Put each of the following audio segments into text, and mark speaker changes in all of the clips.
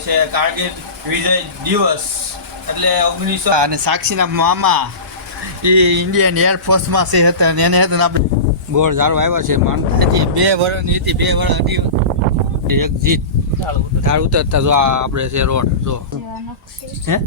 Speaker 1: છે કારગિલ વિજય દિવસ એટલે ઓગણીસો અને સાક્ષીના મામા એ ઇન્ડિયન એરફોર્સમાં છે હતા અને એને હતા આપણે ગોળ ઝાડો આવ્યા છે. માનતાથી બે વર્ષની હતી, બે વર્ષ હતી. એક જીત. ઝાડ ઉતરતા જો આ આપણે છે રોડ, જો. હે?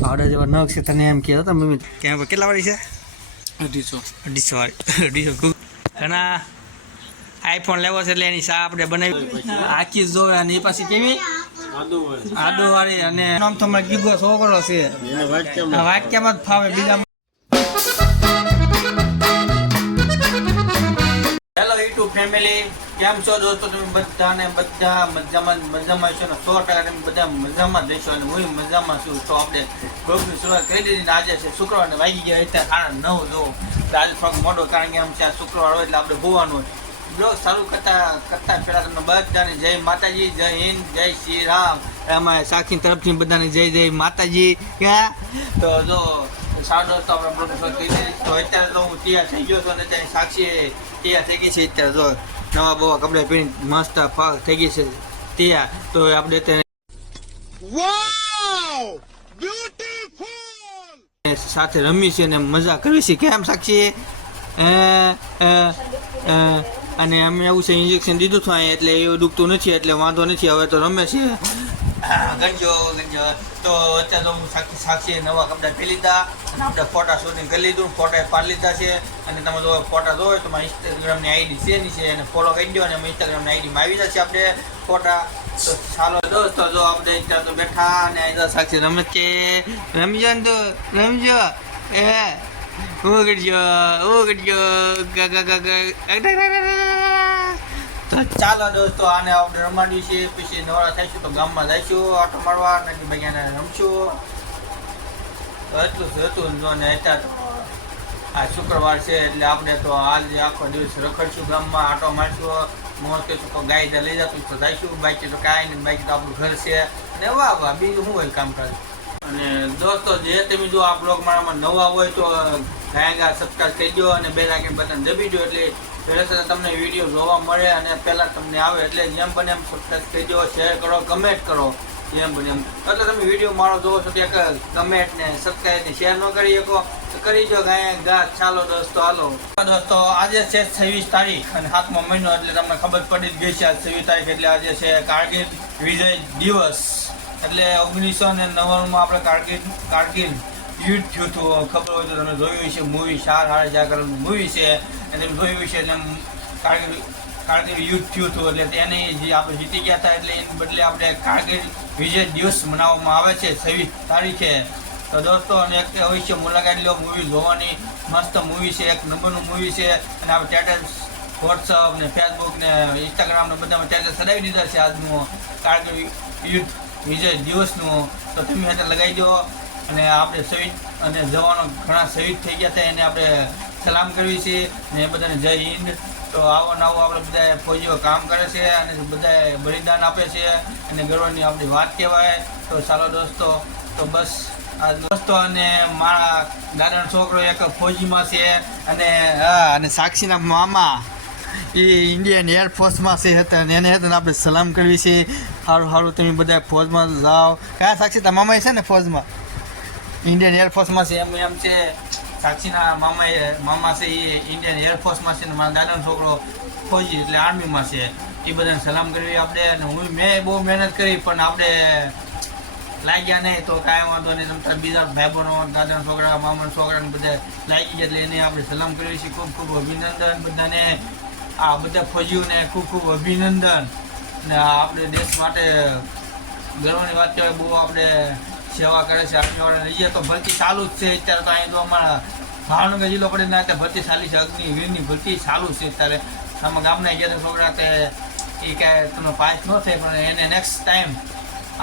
Speaker 1: સાડે જેવા નખ છે તને એમ કહેતો મમ્મી. ક્યાં કેટલા વાળી છે? અઢીસો. અઢીસો વાળી. અઢીસો ઘણા આઈફોન લેવો છે એટલે એની સા આપણે બનાવી આખી જો અને એ પાછી કેવી? આદુ વાળી અને નામ તો મારે ગીગો છોકરો છે. વાક્યમાં જ ફાવે બીજા ફેમિલી કેમ છો દોસ્તો? તમે બધાને બધા મજામાં મજામાં છો ને? સો ટકા તમે બધા મજામાં જઈશો અને હું મજામાં છું. તો આપણે ગ્રુપની શરૂઆત કરી દીધી ને આજે છે શુક્રવાર વાગી ગયા અત્યારે સાડા નવ, જો. આજે થોડોક મોટો કારણ કે આમ છે શુક્રવાર હોય એટલે આપણે હોવાનું હોય. બ્લોગ ચાલુ કરતા કરતા પહેલા તમને બધાને જય માતાજી જય હિન્દ જય શ્રી રામ. અમારે સાખી તરફથી બધાને જય જય માતાજી. તો જો સારો દોસ્તો તો આપણે બ્લોગ તો અત્યારે તો હું તૈયાર થઈ ગયો છું અને અત્યારે સાક્ષી તૈયાર થઈ ગઈ છે અત્યારે જો. નવા બવા કપડા પહેરી મસ્ત પાક થઈ ગઈ છે તૈયાર. તો આપણે અત્યારે સાથે રમી છે અને મજા કરવી છે કેમ સાક્ષી? અને અમે એવું છે ઇન્જેક્શન દીધું હતું અહીંયા એટલે એવું દુખતું નથી, એટલે વાંધો નથી, હવે તો રમે છે. ગંજો ગંજો. તો અત્યારે તો હું સાક્ષી સાક્ષી નવા કપડાં પહેરી લીધા અને આપણે ફોટા શૂટિંગ કરી લીધું, ફોટા પાડી લીધા છે. અને તમે જો ફોટા જોયો તો મારી ઇન્સ્ટાગ્રામની આઈડી છે ની છે અને ફોલો કરી દો અને અમે ઇન્સ્ટાગ્રામની આઈડીમાં આવી જશે આપણે ફોટા. તો ચાલો દોસ્તો, જો આપણે ત્યાં તો બેઠા અને સાક્ષી રમે છે. રમજો ને તો, રમજો. એ ઉગડજો ઉગડજો ચાલો દોસ્તો આને આપણે રમાડ્યું છે પછી નવરા થઈશું તો ગામમાં જઈશું આટો મારવા અને ભાઈ રમશું તો એટલું જ હતું ને જો ને અત્યારે તો આ શુક્રવાર છે એટલે આપણે તો આજ આખો દિવસ રખડશું ગામમાં આટો મારશું મોર કે તો ગાય લઈ જતું તો જઈશું બાકી તો કાંઈ નહીં બાકી તો આપણું ઘર છે અને વાહ વાહ બીજું શું હોય કામકાજ અને દોસ્તો જે તમે જો આ બ્લોગ મારામાં નવા હોય તો ગાયગા સબસ્ક્રાઈબ કરી દો અને બે લાખી બટન દબી દો એટલે પહેલા તમને વીડિયો જોવા મળે અને પહેલાં તમને આવે એટલે જેમ બને એમ સબસ્ક્રાઈબ કરી દો શેર કરો કમેન્ટ કરો. જેમ બને એમ. એટલે તમે વીડિયો મારો જોવો છો ત્યાં કમેન્ટ ને સબસ્ક્રાઈબ ને શેર ન કરી શકો કરી દો ગાય ગા ચાલો દોસ્તો, હાલો. દોસ્તો, આજે છે છવ્વીસ તારીખ અને સાતમો મહિનો એટલે તમને ખબર પડી જ ગઈ છે આજ છવ્વીસ તારીખ એટલે આજે છે કારગિલ વિજય દિવસ. એટલે ઓગણીસો ને નવ્વાણુંમાં આપણે કારગિલ કારગિલ યુદ્ધ થયું હતું ખબર હોય તો તમે જોયું છે મૂવી ચાર સાડા ચાર કરોડનું મૂવી છે. અને જોયું છે એટલે કારગીલ, કારગિલ યુદ્ધ થયું હતું એટલે તેને જે આપણે જીતી ગયા હતા એટલે એને બદલે આપણે કારગીલ વિજય દિવસ મનાવવામાં આવે છે છવ્વીસ તારીખે. તો દોસ્તો, અને એક અવશ્ય મુલાકાત લો મૂવી જોવાની, મસ્ત મૂવી છે, એક નંબરનું મૂવી છે. અને આપણે સ્ટેટસ વોટ્સઅપ ને ફેસબુક ને ઇન્સ્ટાગ્રામ ને બધામાં સ્ટેટસ ચડાવી દીધા છે આજનું કારગીલ યુદ્ધ વિજય દિવસનું. તો તમે હાથે લગાવી દો. અને આપણે શહીદ અને જવાનો ઘણા શહીદ થઈ ગયા હતા એને આપણે સલામ કરવી છે ને એ બધાને જય હિન્દ. તો આવો નવો આપણે બધા ફોજીઓ કામ કરે છે અને બધા બલિદાન આપે છે અને ગર્વની આપણી વાત કહેવાય. તો ચાલો દોસ્તો, તો બસ આ દોસ્તો અને મારા દાદાનો છોકરો એક ફોજીમાં છે અને અને સાક્ષીના મામા એ ઇન્ડિયન એરફોર્સમાં છે હતા અને એને હતા આપણે સલામ કરવી છે સારું સારું તમે બધા ફોજમાં જાઓ. કયા સાક્ષી તમારા છે ને ફોજમાં? ઇન્ડિયન એરફોર્સમાં છે, એમ એમ છે. સાક્ષીના મામા મામા છે, એ ઇન્ડિયન એરફોર્સમાં છે ને મારા દાદાનો છોકરો ફોજી, એટલે આર્મીમાં છે. એ બધાને સલામ કરવી આપણે અને હું મેં બહુ મહેનત કરી, પણ આપણે લાગ્યા નહીં, તો કાંઈ વાંધો નહીં. તમ બીજા ભાઈ બહેનો દાદાના છોકરા, મામાના છોકરાને બધા લાગી ગયા, એટલે એને આપણે સલામ કરીએ છે. ખૂબ ખૂબ અભિનંદન બધાને. આ બધા ફોજીઓને ખૂબ ખૂબ અભિનંદન. ને આપણે દેશ માટે ગર્વની વાત કહેવાય, બહુ આપણે સેવા કરે છે આર્મીવાળા રહીએ તો ભરતી ચાલુ જ છે. અત્યારે તો અહીં તો અમારા ભાવનગર જિલ્લો પડે ના ત્યાં ભરતી ચાલી છે. અગ્નિ ભરતી ચાલુ છે અત્યારે. આમાં ગામના ગયા છોકરા કે એ કાંઈ તમને પાસ ન થાય, પણ એને નેક્સ્ટ ટાઈમ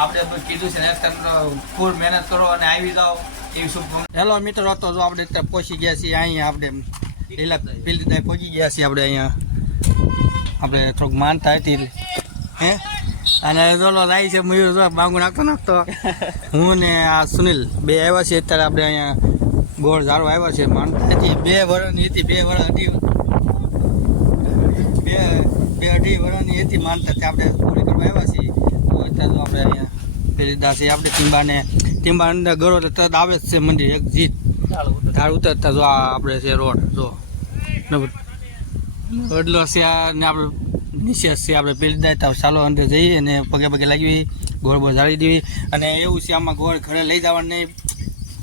Speaker 1: આપણે કીધું છે. નેક્સ્ટ ટાઈમ ફૂલ મહેનત કરો અને આવી જાઓ. એવી શુભકામના. હેલો, મિત્રો, તો જો આપણે અત્યારે પહોંચી ગયા છીએ અહીંયા આપણે લીલા પીલી પહોંચી ગયા છીએ આપણે અહીંયા. આપણે થોડુંક માનતા હતી. હે? અને દોલો લાવી છે મયુર જો, બાંગુ નાખતો નાખતો. હું ને આ સુનિલ બે આવ્યા છે અત્યારે આપણે અહીંયા ગોળ ઝાડો આવ્યા છે હતી બે વર્ષની હતી, બે વર્ષ હતી. બે બે અઢી વર્ષની હતી માનતા આપણે પૂરી કરવા આવ્યા છીએ. અત્યારે તો આપણે અહીંયા ફેરી દાસી આપણે ટીંબાને, ટીંબા અંદર ગરો તો તરત આવે જ છે મંદિર, એક જીત. ઝાડ ઉતરતા જો આ આપણે છે રોડ, જો. એટલો છે આ ને આપણે નીચે છે, આપણે પેલી દાય તો ચાલો અંદર જઈએ અને પગે પગે લાગી ગોળ બોળ જાળી દેવી. અને એવું છે, આમાં ગોળ ઘરે લઈ જવાનું નહીં.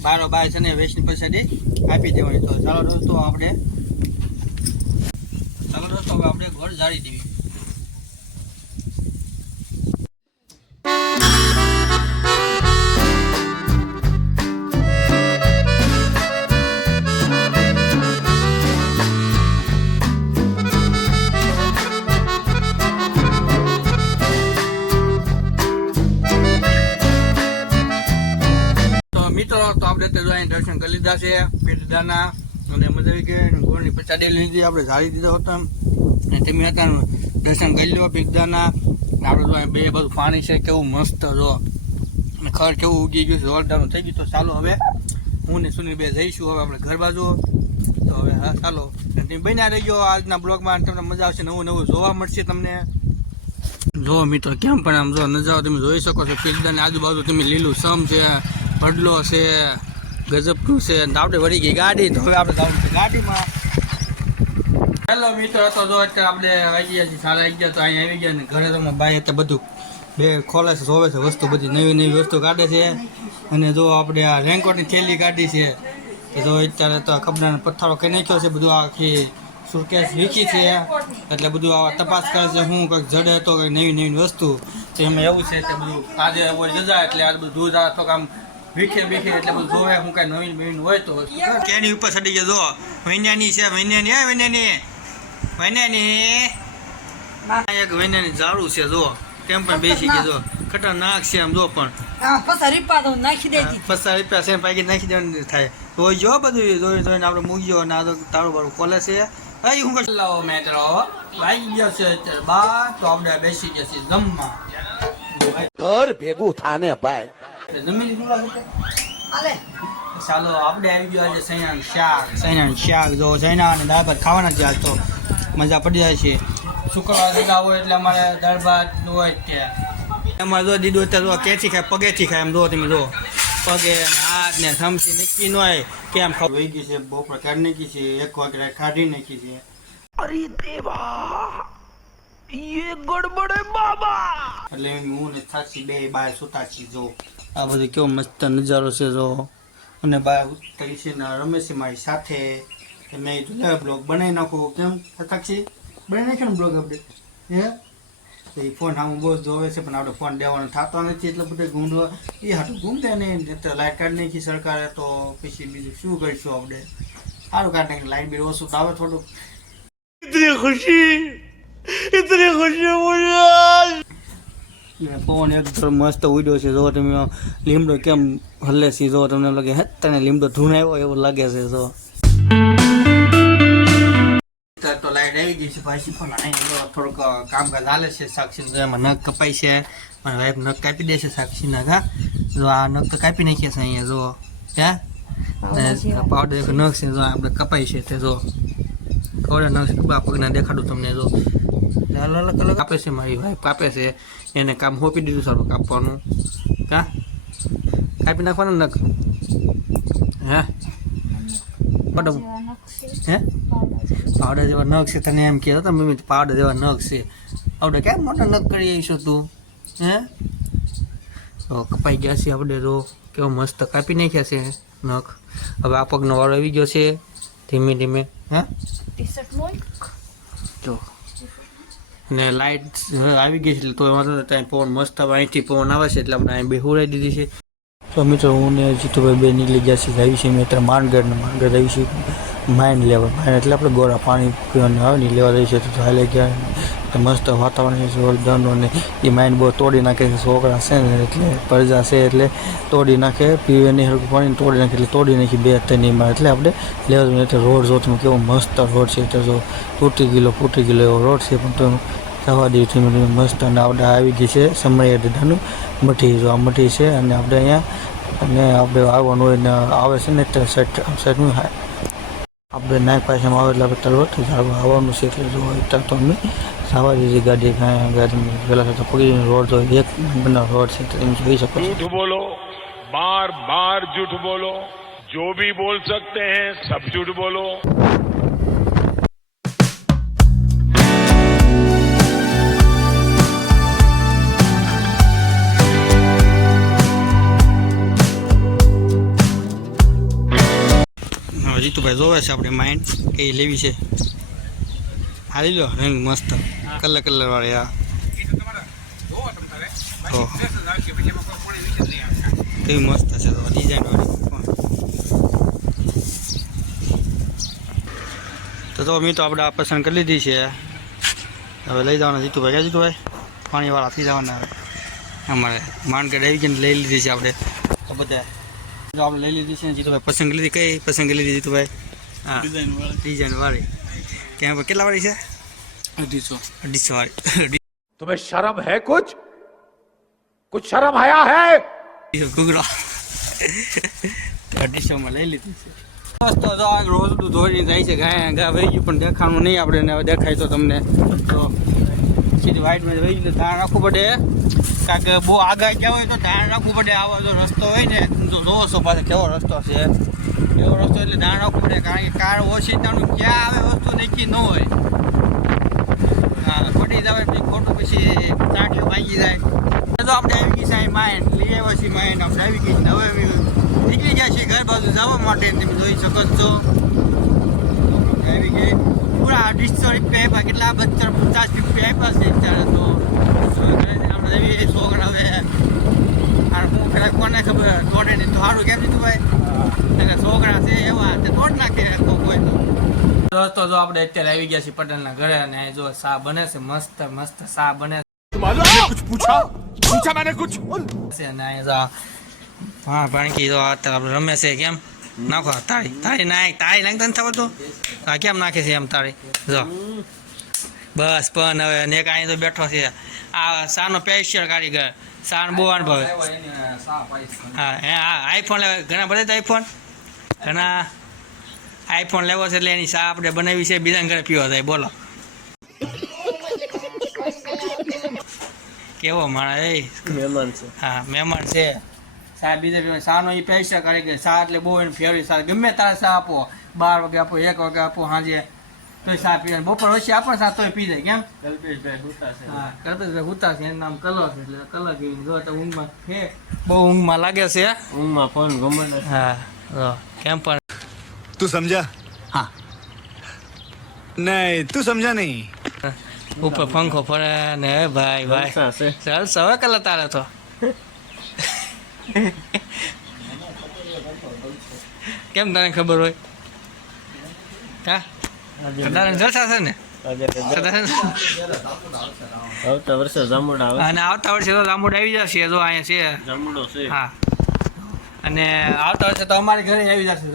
Speaker 1: બારો બાર છે ને વેસ્ટની પૈસાથી આપી દેવાની. તો ચાલો દોસ્તો, આપણે ચાલો દોસ્તો આપણે ગોળ જાળી દેવી. દર્શન કરી લીધા છે પીરદાના અને મજા આવી ગઈ અને ગોળની પચાડી લીધી, આપણે ઝાડી દીધો હતો. અને તમે હતા દર્શન કરી લો પીરદાના આપણે બે બધું પાણી છે, કેવું મસ્ત જો. અને ખર કેવું ઉગી ગયું છે જોરદારનું થઈ ગયું. તો ચાલો હવે, હું ને સુનિલ બે જઈશું હવે આપણે ઘર બાજુ. તો હવે, હા, ચાલો. તમે બન્યા રહીજો આજના બ્લોગમાં તમને મજા આવશે, નવું નવું જોવા મળશે તમને. જો મિત્રો, કેમ પણ આમ જો નજારો તમે જોઈ શકો છો. પીરદાની આજુબાજુ તમે લીલું સમ છે પડલો છે. ગજબનું છે. અને આપણે વળી ગઈ ગાડી. તો હવે આપણે જવાનું ગાડીમાં. હેલો મિત્રો, તો જો અત્યારે આપણે આવી ગયા છીએ આવી ગયા તો અહીંયા આવી ગયા ને ઘરે તો ભાઈ અત્યારે બધું બે ખોલે છે, જોવે છે વસ્તુ બધી, નવી નવી વસ્તુ કાઢે છે. અને જો આપણે આ રેનકોટની થેલી કાઢી છે જો અત્યારે તો કપડાનો પથ્થરો કઈ નાખ્યો છે, બધું આખી સુરકેસ વીખી છે. એટલે બધું આ તપાસ કરે છે હું કંઈક જડે તો કંઈક નવી નવી વસ્તુ. તો એમાં એવું છે કે બધું આજે જજા, એટલે આ બધું દૂધ આ તો કામ વીખે વીખે એટલે બધું જોવે હું કાંઈ નવીન નવીન હોય તો કેની ઉપર ચડી ગયા? જો વૈન્યાની છે વૈન્યાની હે વૈન્યાની વૈન્યાની એક વૈન્યાની ઝાડુ છે જો. કેમ પણ બેસી ગઈ જો. ખતરનાક છે આમ જો પણ.
Speaker 2: પછી રીપા તો નાખી દેતી.
Speaker 1: પચાસ રૂપિયા છે પાકી નાખી દેવાનું થાય. તો જો બધું જોઈ જોઈને આપણે મૂકી ના અને આ તો તારું બારું ખોલે છે. અહીં હું લાવો મેં મિત્રો. વાગી ગયો છે અત્યારે બાર તો આપણે બેસી ગયા છીએ જમવા.
Speaker 3: ઘર ભેગું થાને ભાઈ.
Speaker 1: જમી લીધું લાગે? ચાલો આપણે આવી ગયો આજે સૈનાનું શાક. સૈનાનું શાક. જો સૈના અને દાળ ભાત ખાવાના જ આજ તો મજા પડી જાય છે. શુક્રવાર જતા હોય એટલે અમારે દાળ ભાત હોય ત્યાં. અમારે જો દીધું અત્યારે જો કેચી ખાય પગેથી ખાય એમ જો તમે જો. પગે હાથ ને સમસી નક્કી ન હોય કેમ ખાવ વહી ગઈ છે બપોર કાઢી નાખી છે. એક વાગે કાઢી નાખી છે. એટલે હું ને થાસી બે બાય સુતા છી જો. આ બધો કેવો મસ્ત નજારો છે જો. અને બા તકસીના રમેશી મારી સાથે મેં કીધું બ્લોગ બનાવી નાખો. કેમ તકસી બનાવી નાખ્યો ને બ્લોગ આપણે હે? એ ફોન આમ બહુ જોવે છે, પણ આપણે ફોન દેવાનો થતો નથી, એટલે બધે ગુંડવા એ હાટું ગુમતે નહીં લાઇટ કાઢી નાખી સરકારે, તો પછી બીજું શું કરીશું આપણે? સારું કાઢ નાખી લાઇટ બિલ ઓછું આવે થોડુંક.
Speaker 3: ઇતની ખુશી ઇતની ખુશી
Speaker 1: પવન એકદમ મસ્ત ઉડ્યો છે. જો તમે લીમડો કેમ હલે છે, જો તમને લાગે હે તને લીમડો ધૂણાવ્યો એવું લાગે છે, જો. તો લાઈટ આવી ગઈ છે પાછી પણ અહીં થોડુંક કામકાજ હાલે છે, સાક્ષી એમાં નખ કપાય છે. વાઈફ નખ કાપી દે છે સાક્ષી નખ જો આ નખ તો કાપી નાખ્યા છે અહીંયા, જો. હે? પાવડર એક નખ છે આપણે કપાય છે તે, જો. કવડે નખ પગના દેખાડું તમને, જો. અલગ અલગ અલગ કાપે છે મારી વાઈફ કાપે છે. એને કામ સોંપી દીધું સારું કાપવાનું. કા? કાપી નાખવાનું નખ? હે? બડો હે? પાવડર જેવા નખ છે તને એમ કહેતો તો મમ્મી પાવડર જેવા નખ છે. આવડે કેમ મોટા નખ કરી આવીશું તું? હે? તો કપાઈ ગયા છે આપણે તો. કેવો મસ્ત કાપી નાખ્યા છે નખ. હવે આ પગનો વાળો આવી ગયો છે ધીમે ધીમે. હે?
Speaker 2: ટી શર્ટ મોય.
Speaker 1: જો. અને લાઇટ આવી ગઈ છે, એટલે તો એમાં તો ત્યાં પવન મસ્ત અહીંથી પવન આવે છે, એટલે આપણે અહીં બેહુરાઈ દીધી છે. તો મિત્રો, હું ને જીતુભાઈ બે નીકળી ગયા છે આવી છે મેં અત્યારે માનગઢ ને માનગઢ આવી છે માઇન લેવા. માઇન એટલે આપણે ગોળા પાણી પીવાનું આવે ને લેવા જઈએ છીએ. તો હાલે ગયા મસ્ત વાતાવરણ છે જોરદારનું અને એ માઇન બહુ તોડી નાખે છે, છોકરા છે ને, એટલે પરજા છે, એટલે તોડી નાખે, પીવે નહીં હરકું પાણી તોડી નાખે, એટલે તોડી નાખી બે ત્રણ મારે એટલે આપણે લેવા એટલે રોડ જોતનું કેવો મસ્ત રોડ છે એટલે જો તૂટી ગયેલો, ફૂટી ગયેલો એવો રોડ છે, પણ તો જવા દઈએ ધીમે ધીમે મસ્ત અને આપણે આવી ગઈ છે સમય દાદાનું મઠી જો આ મઠી છે અને આપણે અહીંયા અને આપણે આવવાનું હોય ને આવે છે ને એટલે સેટ સેટનું આપણે નાય પાછામાં આવે એટલે આપણે તરત જ આવવાનું છે એટલે જો અત્યારે તો અમે થવા દીધી ગાડી કાંઈ ગાડી પેલા સાથે પકડીને રોડ જો એક નંબરનો રોડ છે તો તમે જોઈ શકો છો
Speaker 4: झूठ बोलो बार बार झूठ बोलो जो भी बोल सकते हैं सब झूठ बोलो
Speaker 1: જીતુભાઈ જોવે છે આપણે માઇન્ડ કે લેવી છે. હાલી લો રંગ મસ્ત. કલર કલર વાળી આ. કેવી મસ્ત છે તો ડિઝાઇન વાળી. તો તો મેં તો આપણે આ પસંદ કરી લીધી છે. હવે લઈ જવાના જીતુભાઈ. ક્યાં જીતુભાઈ? પાણીવાળા થઈ જવાના. હવે અમારે માનગઢ આવી ગઈને લઈ લીધી છે આપણે. બધા જો આપણે પસંદ લીધી કઈ પસંદ લીધી જીતુભાઈ? હા. ડિઝાઇન વાળી. ક્યાં વાળી કેટલા વાળી છે? અઢીસો. અઢીસો વાળી.
Speaker 3: તમે શરમ હે કુછ કુછ શરમ આયા
Speaker 1: હે ઘૂઘરા. અઢીસોમાં લઈ લીધી છે. મસ્ત રોજ દૂધ ધોઈને જાય છે ગાય ગાય વહી ગયું પણ દેખાણું નહીં આપણે દેખાય તો તમને. તો સીધી વાઈટમાં વહી ગયું. ધ્યાન રાખવું પડે. કારણ કે બહુ આગળ ગયા હોય તો ધ્યાન રાખવું પડે. આવો જો રસ્તો હોય ને, તો જોવો છો પાસે કેવો રસ્તો છે. એવો રસ્તો એટલે ધ્યાન રાખવું પડે. કારણ કે કાર ઓછી તાનું ક્યાં આવે વસ્તુ નક્કી ન હોય. હા, ખોટી જવાય પછી ખોટું પછી ચાટીઓ ભાંગી જાય. તો આપણે આવી ગઈ સાહેબ માઇન્ડ લઈ આવ્યા છીએ માઇન્ડ આપણે આવી ગઈ. હવે નીકળી ગયા છીએ ઘર બાજુ જવા માટે. તમે જોઈ શકો છો. આવી ગઈ. પૂરા અઢીસો રૂપિયા કેટલા બચ્ચર સુધી આપ્યા છે અત્યારે છોકરા હવે હું કદાચ કોને ખબર? દોડે નહીં તો સારું કેમ નહીં ભાઈ? એટલે છોકરા છે એવા તે દોડ તો. દોસ્તો જો આપણે અત્યારે આવી ગયા છીએ પટેલના ઘરે અને જો સા બને છે મસ્ત મસ્ત સા બને હા ભાણકી જો અત્યારે આપણે રમે છે કેમ? નાખો તારી તાળી. નાખ તાળી નાખ તને ખબર તો? હા કેમ નાખે છે એમ તારી જો. બસ પણ હવે અને કાંઈ તો બેઠો છે. આ સાનો પેશિયલ કારીગર સાન બહુ અનુભવે હા હે હા આઈફોન લેવા ઘણા બધા તો આઈફોન ઘણા આઈફોન લેવો છે એટલે એની સા આપણે બનાવી છે બીજા ઘરે પીવા થાય બોલો. કેવો માણસ એ.
Speaker 5: મહેમાન છે.
Speaker 1: હા મહેમાન છે. સા બીજા સાનો એ પૈસા કારીગર કે સા એટલે બહુ એને ફેરવી સા ગમે તારે સા આપો. બાર વાગે આપો એક વાગે આપો સાંજે તોય સા બપોર વચ્ચે આપણે સા તોય પી જાય. કેમ?
Speaker 5: કલ્પેશભાઈ હુતા છે.
Speaker 1: હા છે. એટલે કલક એવી જો ઊંઘમાં છે. બહુ ઊંઘમાં લાગે છે.
Speaker 5: ઊંઘમાં ફોન ગમે
Speaker 1: હા કેમ પણ.
Speaker 6: તું સમજા?
Speaker 1: હા.
Speaker 6: નહીં તું સમજા નહીં.
Speaker 1: ઉપર પંખો ફરે ને ભાઈ ભાઈ. ચાલ સવા કલા તારે તો. કેમ તને ખબર હોય? હા? જો અમારે ઘરે આવી જશે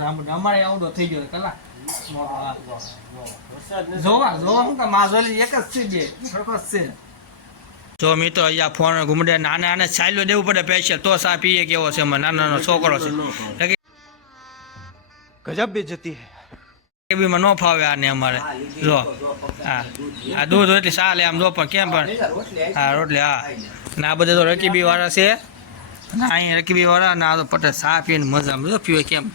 Speaker 1: જો મિત્રો અહીંયા ફોન ઘૂમડે. નાના આને સાયલો દેવું પડે પૈસા તો સા પીએ કેવો છે? નાનો નાનો છોકરો છે.
Speaker 6: ગજબ બેજતી હૈ.
Speaker 1: કેબીમાં ન ફાવે આને અમારે. જો. હા. આ દૂધ એટલે સાલે આમ જો પણ કેમ પણ? હા રોટલી હા ને આ બધા તો રકીબી વાળા છે. અને અહીં રકીબી વાળા ને આ તો પટેલ સા પીને મજા આમ જો પીવે કેમ?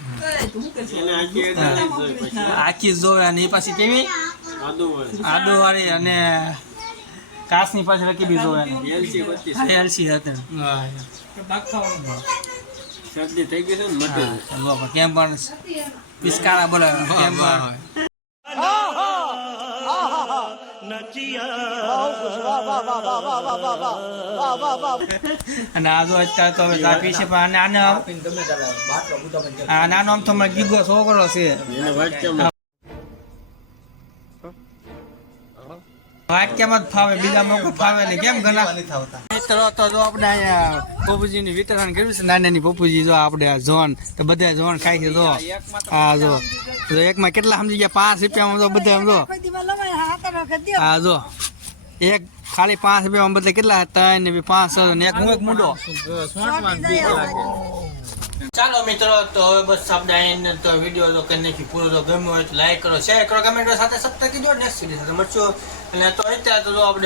Speaker 1: આખી જોવે અને એ પાછી કેવી? આદુ વાળી અને કાચની પાછી રકીબી જોવે. હા, એલસી હતી.
Speaker 5: શરદી થઈ ગઈ છે ને મટી
Speaker 1: હા, જો પણ કેમ પણ પિસ્કારા બોલે કેમ પણ. અને આ જો અત્યારે તો હવે છે પણ આને આને આ નાનો આમ તો ગીગો છોકરો છે. કેટલા સમજી ગયા? પાંચ રૂપિયામાં તો બધા આમ જો. એક ખાલી પાંચ રૂપિયામાં બદલે કેટલા? ત્રણ ને પાંચ ને એક હું એક મૂંડો. ચાલો મિત્રો, તો હવે બસ આપણે તો વીડિયો તો કરી નાખી પૂરો તો ગમ્યો હોય તો લાઈક કરો શેર કરો કમેન્ટ સાથે સત્તા કીધો નેક્સ્ટ વીડિયો સાથે મળશું. અને તો અત્યારે તો આપણે